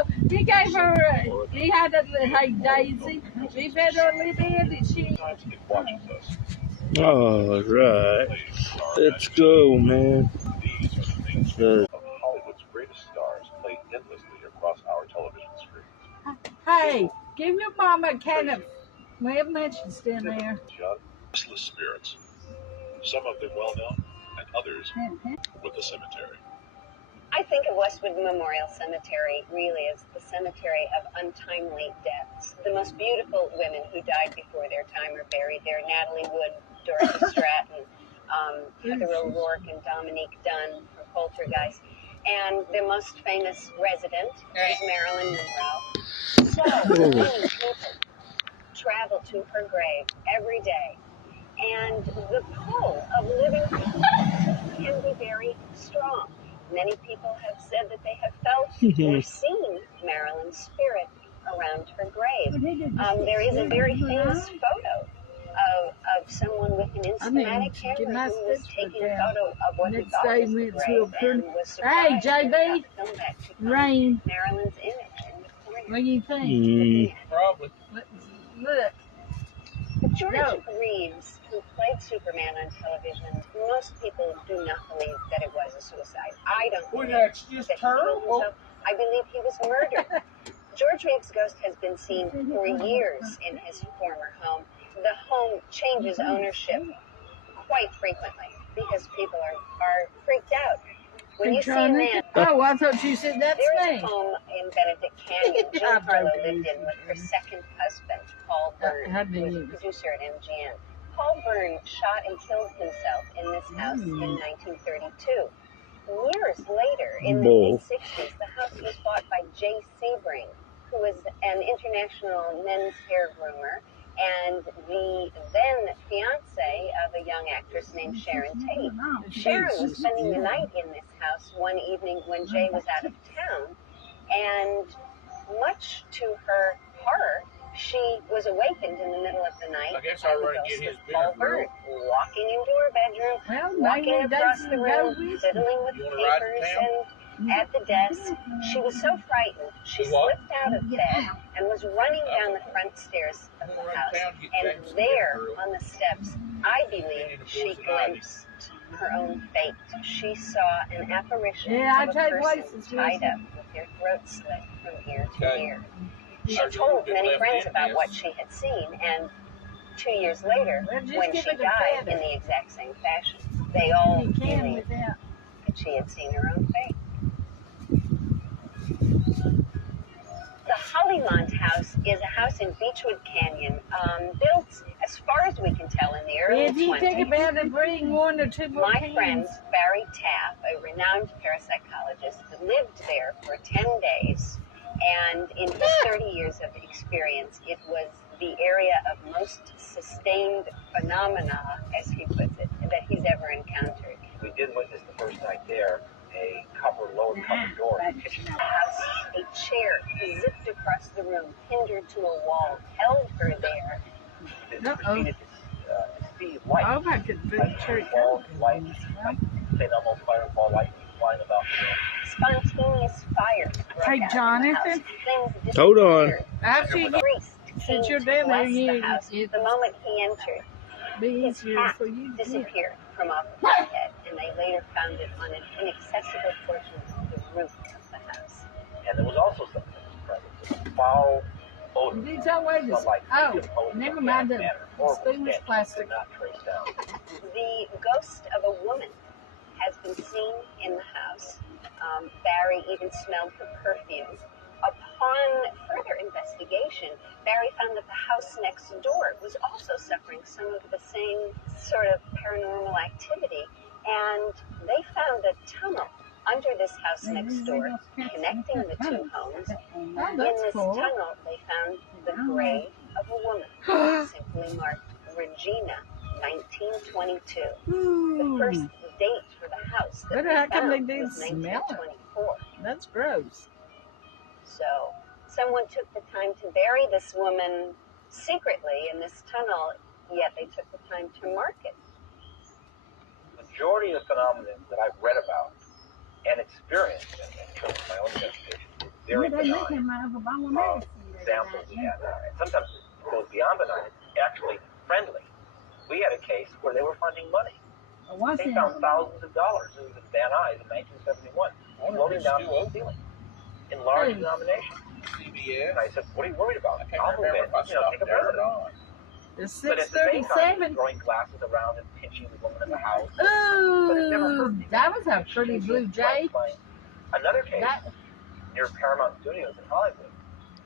No, he gave her, he had a, hey Daisy, he fed her a little bit and she... All right. Let's go, man. Hollywood's greatest stars played endlessly across our television screens. Hey, give your mama a can of, we have mentions in there. Restless spirits, some of them well known, and others with the cemetery. I think of Westwood Memorial Cemetery really as the cemetery of untimely deaths. The most beautiful women who died before their time are buried there. Natalie Wood, Dorothy Stratton, Heather O'Rourke, and Dominique Dunn from Poltergeist. And their most famous resident is Marilyn Monroe. So many people travel to her grave every day. And the pull of living can be very strong. Many people have said that they have felt or seen Marilyn's spirit around her grave. There is a very famous photo of someone with an Instamatic camera who was taking a photo of what he thought was the grave and was surprised and got the film back to find Marilyn's image in the corner. What do you think? Probably. Look. George Reeves, who played Superman on television, most people do not believe that it was a suicide. I don't believe that he killed himself. I believe he was murdered. George Reeves' ghost has been seen for years in his former home. The home changes ownership quite frequently because people are freaked out. When you see a man... Oh, I thought you said that's There me. is a home in Benedict Canyon Jean Harlow lived in with her second husband, Paul Byrne, who was a producer at MGM. Paul Byrne shot and killed himself in this house in 1932. Years later, in the mid-60s, the house was bought by J. Sebring, who was an international men's hair groomer, and the then fiance of a young actress named Sharon Tate. Sharon was spending the night in this house one evening when Jay was out of town, and much to her horror, she was awakened in the middle of the night by the ghost of Paul Byrne walking into her bedroom, walking across the room, fiddling with papers and at the desk. She was so frightened, she slipped out of bed and was running down the front stairs of the house. And there, on the steps, I believe she glimpsed her own fate. She saw an apparition of a person tied up with their throat slit from ear to ear. She told many friends about what she had seen, and 2 years later, when she died in the exact same fashion, they all believed that she had seen her own fate. The Hollymont House is a house in Beechwood Canyon, built, as far as we can tell, in the early 20s. If you think about it, bring 1 or 2 more My friend Barry Taff, a renowned parapsychologist, lived there for 10 days, and in his 30 years of experience, it was the area of most sustained phenomena, as he puts it, that he's ever encountered. We did witness the first night there a lower cover door in the kitchen. A chair zipped across the room, pinned her to a wall, held her there. It proceeded to speed light. I hope I could bring the church up. Light, say almost fireball lightning flying about the room. Spontaneous fire. Hey, Jonathan. Hold on. After you get, since you're down there, the moment he entered, his hat disappeared from off his head, and they later found it on an inaccessible portion of the roof of the house. And there was also something that was present, a foul odor. Did you tell me this? Oh, never mind the spoon was plastic. The ghost of a woman has been seen in the house. Barry even smelled her perfume. Upon further investigation, Barry found that the house next door was also suffering some of the same sort of paranormal activity, and they found a tunnel under this house next door connecting the two homes. In this tunnel, they found the grave of a woman, simply marked Regina, 1922. The first date for the house that they found was 1924. That's gross. So, someone took the time to bury this woman secretly in this tunnel, yet they took the time to mark it. The majority of the phenomena that I've read about and experienced in terms of my own investigation very benign samples we had. And sometimes it goes beyond benign. It's actually friendly. We had a case where they were funding money. They found thousands of dollars. It was in Van Nuys in 1971, floating down from the ceiling in large denominations. And I said, "What are you worried about? I'll move in. Take a visit." It's But at the same time, he was 6:37. throwing glasses around and pinching the woman in the house. Ooh, that was a pretty blue jay. Another case near Paramount Studios in Hollywood,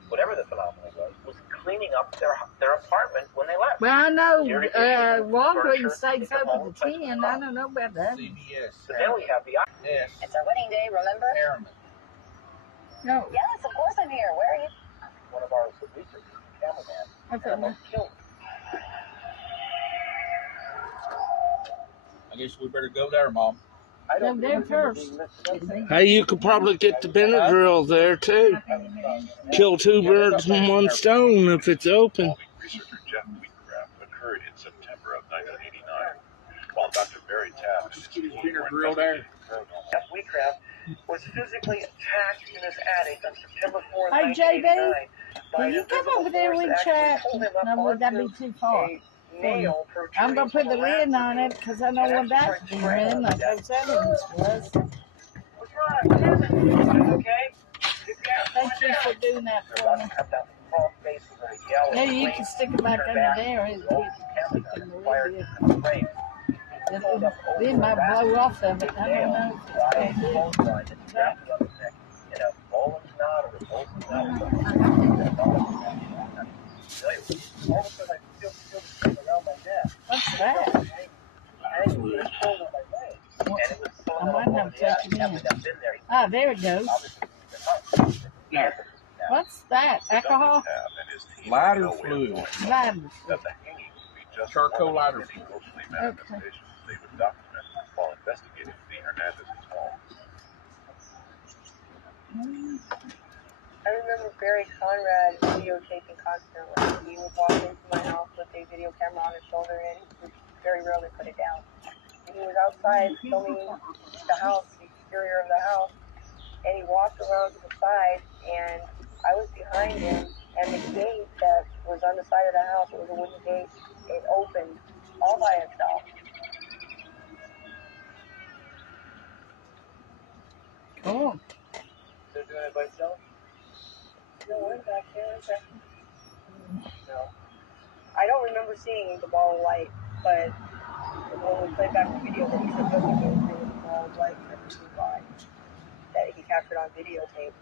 whatever the phenomenon was cleaning up their apartment when they left. Well, I know Walgreens stays over to 10. I don't know about that. But then we have the It's our wedding day, remember? No. Yes, of course I'm here. Where are you? one of our researchers, cameraman, was killed. I guess we better go there, Mom. I don't Go there first. Hey, you could probably get the Benadryl there too. Kill two birds with one stone if it's open. Researcher Jeff Wheatcraft occurred in September of 1989, while Dr. Barry Taft and his team were investigating Jeff Wheatcraft was physically attacked in his attic on September 4th, Hey, 1989. Can you come over there and chat? No, would that be too far? I'm going to put the lid on it because I don't want that to be red like those other ones was. Thank you for doing that for me. Yeah, you can stick it back under there. It might blow off of it. I don't know. What's that? I might have to take it in. Ah, there it goes. What's that? Alcohol? Lighter fluid. Lighter. Charcoal lighter fluid. Okay. They would document while investigating the Hernandez's home. I remember Barry Conrad videotaping constantly. He would walk into my house with a video camera on his shoulder and he would very rarely put it down. And he was outside filming the house, the exterior of the house, and he walked around to the side and I was behind him and the gate that was on the side of the house, it was a wooden gate, it opened all by itself. Cool. They're doing it by itself? No, I'm back there. No. I don't remember seeing the ball of light, but when we played back the video that he said there was a ball of light that was by that he captured on videotape.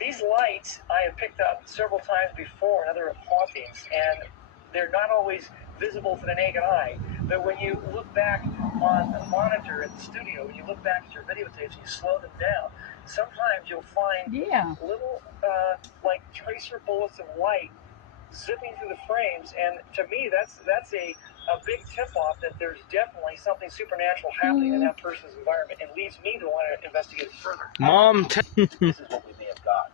These lights I have picked up several times before in other hauntings, and they're not always visible to the naked eye. But when you look back on the monitor in the studio, when you look back at your videotapes and you slow them down, sometimes you'll find little like tracer bullets of light zipping through the frames, and to me that's a big tip-off that there's definitely something supernatural happening in that person's environment, and leads me to want to investigate it further. Mom, This is what we may have got.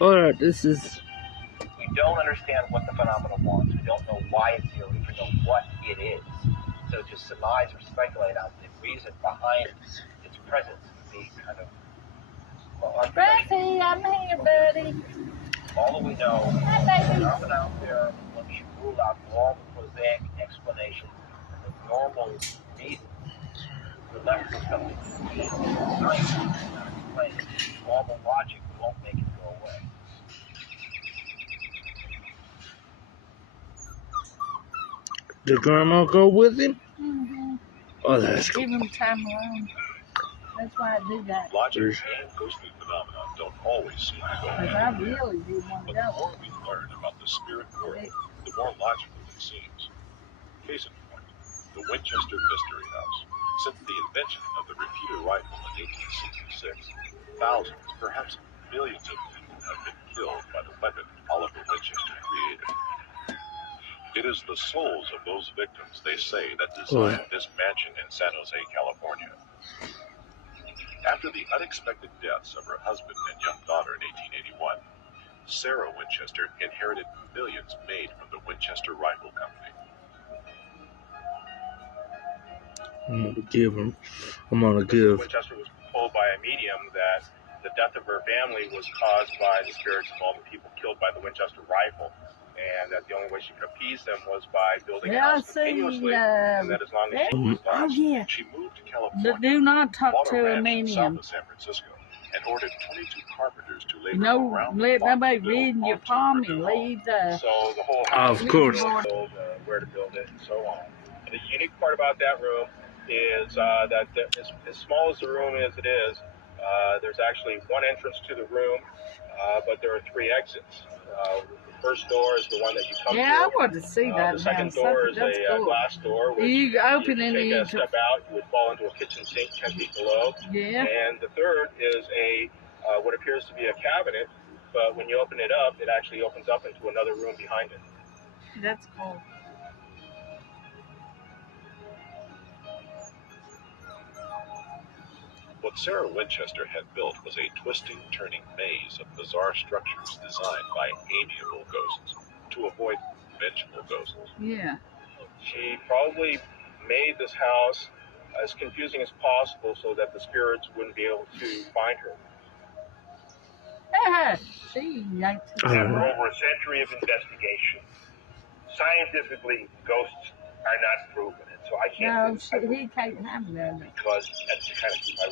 alright, this is... We don't understand what the phenomenon wants. We don't know why it's here. We don't know what it is. So to surmise or speculate on the reason behind its presence would be kind of... Well, Gracie, I'm here, buddy. all that we know is nothing out there when we rule out all the prosaic explanations and the normal reasons. We're left with something science cannot explain. Normal logic won't make it go away. Did Grandma go with him? Mm-hmm. Oh, that's Give him time alone. That's why I do that. Logic and ghostly phenomena don't always seem to go Because hand I in hand. really do want to But the go. more we learn about the spirit world, the more logical it seems. Case in point, the Winchester Mystery House. Since the invention of the repeater rifle in 1866, thousands, perhaps millions of people have been killed by the weapon Oliver Winchester created. It is the souls of those victims, they say, that designed this mansion in San Jose, California. After the unexpected deaths of her husband and young daughter in 1881, Sarah Winchester inherited millions made from the Winchester Rifle Company. I'm gonna Mrs. give. Winchester was told by a medium that the death of her family was caused by the spirits of all the people killed by the Winchester rifle, and that the only way she could appease them was by building a house continuously, and that as long as she was Oh, lost, yeah. She moved to California, Do not talk bought a to a ranch medium. south of San Francisco, and ordered 22 carpenters to labor No, around the let clock nobody to build read your onto palm her and new home. leave the. so the whole Of house course. was built, where to build it, and so on. The unique part about that room is that as small as the room as it is, there's actually one entrance to the room, but there are 3 exits. The first door is the one that you come Yeah, I through. want to see that The second house. door is That's a cool. glass door, which You open if and you take you a step out, you would fall into a kitchen sink 10 feet below. yeah. And the third is what appears to be a cabinet, but when you open it up, it actually opens up into another room behind it. That's cool. What Sarah Winchester had built was a twisting, turning maze of bizarre structures designed by amiable ghosts to avoid vengeful ghosts. Yeah. She probably made this house as confusing as possible so that the spirits wouldn't be able to find her. She likes it. After over a century of investigation, scientifically, ghosts are not proven, and so I can't No, he can't have none. because that's the kind of people I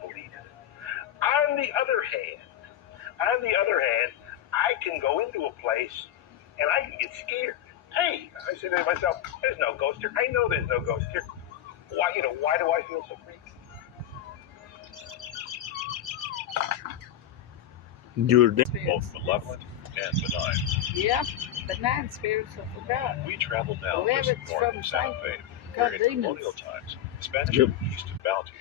believe in. On the other hand, I can go into a place and I can get scared. Hey, I say to myself, there's no ghost here. I know there's no ghost here. Why do I feel so freaky? You're dead. Both malevolent and benign. Yeah, benign spirits are forgotten. We travel now Well, just it's north from of Santa Satan. Fe, where in demons. colonial times, Spanish Yep. used to bounty